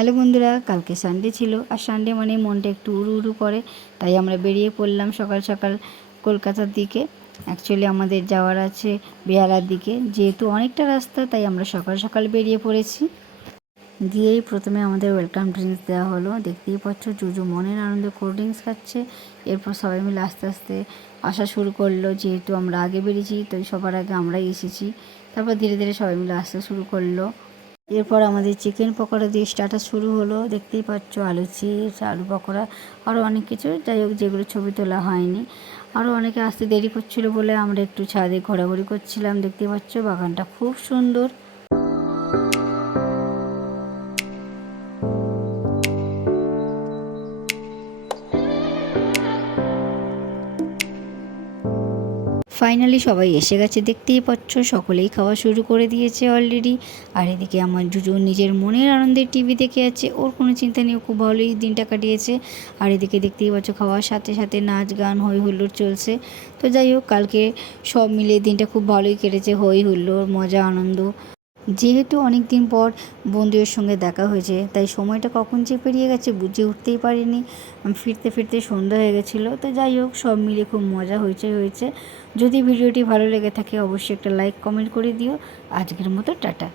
Hello বন্ধুরা, কালকে Sunday ছিল আর সানডে মানে মনটা একটু উড়ু উড়ু করে, তাই আমরা বেরিয়ে পড়লাম সকাল সকাল কলকাতার দিকে। অ্যাকচুয়ালি আমাদের যাওয়ার আছে বেহালার দিকে, যেহেতু অনেকটা রাস্তা তাই আমরা সকাল সকাল বেরিয়ে পড়েছি। গিয়েই প্রথমে আমাদের ওয়েলকাম ড্রিঙ্কস দেওয়া হলো। দেখতেই পাচ্ছ জুজু মনের আনন্দে কোল্ড ড্রিঙ্কস খাচ্ছে। এরপর সবাই মিলে আস্তে আস্তে আসা শুরু করলো, যেহেতু আমরা আগে বেরিয়েছি তো সবার আগে আমরাই এসেছি। তারপর ধীরে ধীরে সবাই মিলে আসতে শুরু করলো। এরপর আমাদের চিকেন পকোড়া দিয়ে স্টার্টার শুরু হলো। দেখতেই পাচ্ছ আলু চিপস, আলু পকোড়া, আরও অনেক কিছু, যাই হোক যেগুলো ছবি তোলা হয়নি। আরও অনেকে আসতে দেরি করছিল বলে আমরা একটু ছাদে ঘোরাঘুরি করছিলাম। দেখতেই পাচ্ছ বাগানটা খুব সুন্দর। ফাইনালি সবাই এসে গেছে, দেখতেই পাচ্ছ সকলেই খাওয়া শুরু করে দিয়েছে অলরেডি। আর এদিকে আমার জুজু নিজের মনের আনন্দে টিভি দেখে আছে, ওর কোনো চিন্তা নেই, ও খুব ভালোই দিনটা কাটিয়েছে। আর এদিকে দেখতেই পাচ্ছ খাওয়ার সাথে সাথে নাচ গান হই হুল্লোড় চলছে। তো যাই হোক কালকে সব মিলে দিনটা খুব ভালোই কেটেছে, হই হুল্লোড় মজা আনন্দ। যেহেতু অনেক দিন পর বন্ধুদের সঙ্গে দেখা হয়েছে তাই সময়টা কখন যে পেরিয়ে গেছে বুঝে উঠতেই পারিনি। ফিরতে ফিরতে সন্ধ্যা হয়ে গেছিলো। তো যাই হোক সব মিলে খুব মজা হয়েছে। যদি ভিডিওটি ভালো লেগে থাকে অবশ্যই একটা লাইক কমেন্ট করে দিও। আজকের মতো টাটা।